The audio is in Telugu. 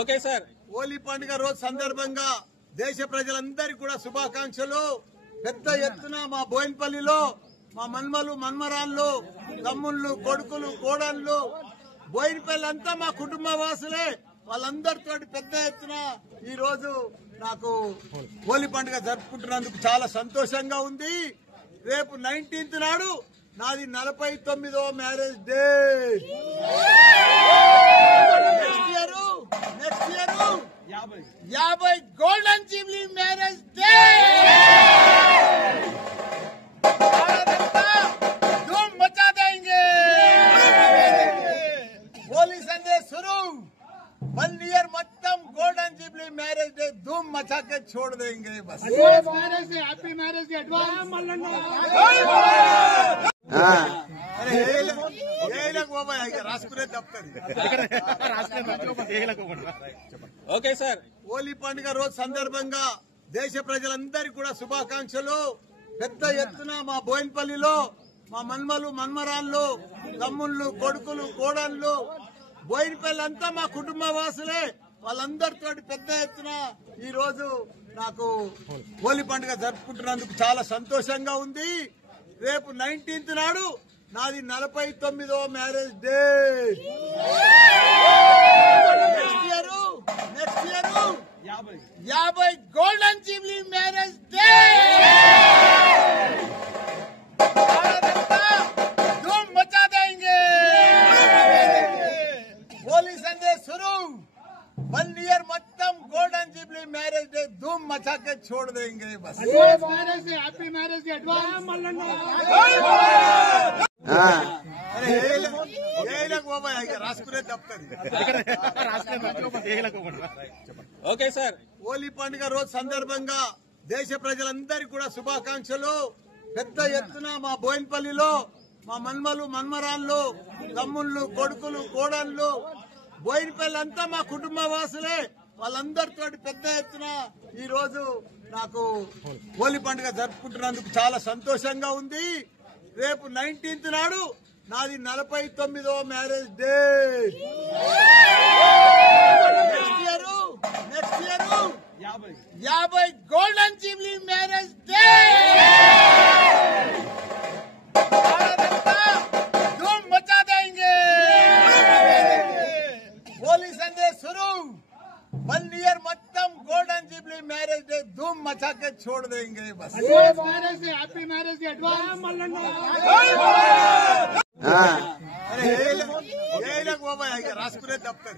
Okay sir. హోలీ పండుగ రోజు సందర్భంగా దేశ ప్రజలందరికీ కూడా శుభాకాంక్షలు. పెద్ద ఎత్తున మా బోయినపల్లిలో మా మన్మలు మన్మరాళ్ళు తమ్ముళ్ళు కొడుకులు కోడళ్ళు బోయినపల్లి అంతా మా కుటుంబ వాసులే. వాళ్ళందరితో పెద్ద ఎత్తున ఈ రోజు నాకు హోలీ పండుగ జరుపుకుంటున్నందుకు చాలా సంతోషంగా ఉంది. రేపు 19th నాడు నాది 49వ marriage day. Next year 50 golden jubilee marriage day. धूम मचा देंगे. होली संडे शुरू 1 year మొత్తం గోల్డెన్ జూబ్లీ మ్యారేజ్ డే धूम मचा के छोड़ देंगे. बस हैप्पी मैरिज डे एडवांस రాసుకునే తప్పది. Okay sir. హోలీ పండుగ రోజు సందర్భంగా దేశ ప్రజలందరికీ కూడా శుభాకాంక్షలు. పెద్ద ఎత్తున మా బోయినపల్లిలో మా మన్మలు మన్మరాళ్ళు తమ్ముళ్ళు కొడుకులు కోడళ్ళు బోయినపల్లి అంతా మా కుటుంబ వాసులే. వాళ్ళందరితో పెద్ద ఎత్తున ఈ రోజు నాకు హోలీ పండుగ జరుపుకుంటున్నందుకు చాలా సంతోషంగా ఉంది. రేపు 19th నాడు నాది 49వ marriage day. Next year 50 golden jubilee marriage day. धूम मचा देंगे. होली संडे शुरू 1 year మొత్తం golden jubilee marriage marriage day धूम मचा के छोड़ देंगे बस। हैप्पी मैरिज एडवांस अरे बाबा रास्कुरे दफ्तर ఓకే సార్ హోలీ పండుగ రోజు సందర్భంగా దేశ ప్రజలందరికీ కూడా శుభాకాంక్షలు. పెద్ద ఎత్తున మా బోయినపల్లిలో మా మన్మలు మన్మరాళ్ళు తమ్ముళ్ళు కొడుకులు కోడళ్ళు బోయినపల్లి అంతా మా కుటుంబ వాసులే. వాళ్ళందరితో పెద్ద ఎత్తున ఈ రోజు నాకు హోలీ పండుగ జరుపుకుంటున్నందుకు చాలా సంతోషంగా ఉంది. రేపు 19th నాడు నాది 49వ marriage day. Next year 50 golden jubilee marriage day. धूम मचा देंगे. होली संडे शुरू 1 year మొత్తం గోల్డెన్ జూబ్లీ మ్యారేజ్ డే धूम मचा के छोड़ देंगे बस. हैप्पी मैरिज एडवांस अरे बाबा रास्कुरे दफ्तर